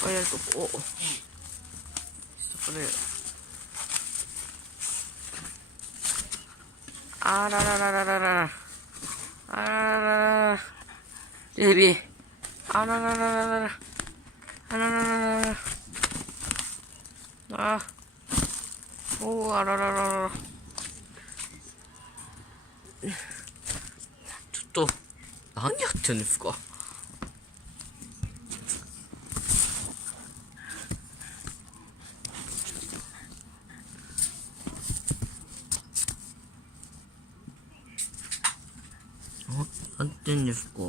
これやるとこう、これ、あらららららら、あらららら、テレビ、あらららららら、あららららら、あ、おー、あららららら、ちょっと、何やってんですか。何やってんですか。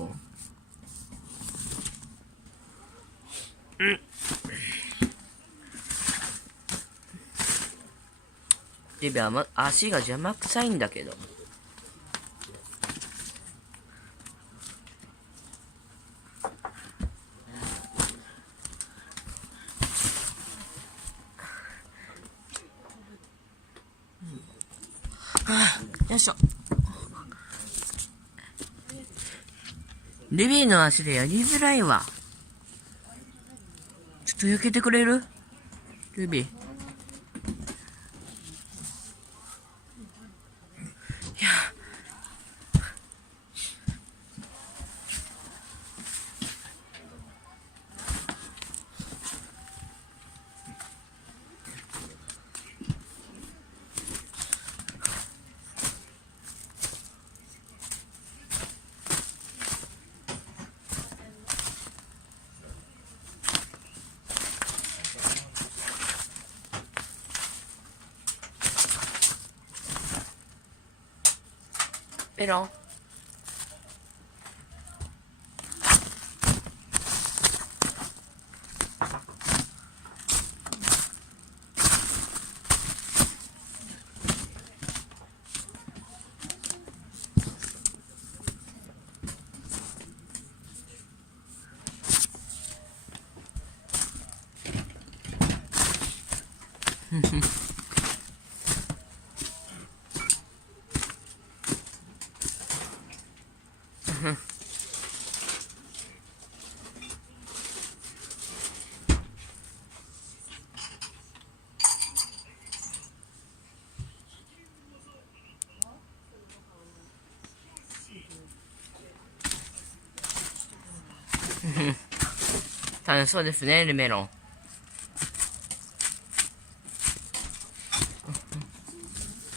テレビは足が邪魔くさいんだけど。はあ、よいしょ。レビーの足でやりづらいわ。ちょっと避けてくれる？レビー。いや。ペロン。楽しそうですね、ルメロン。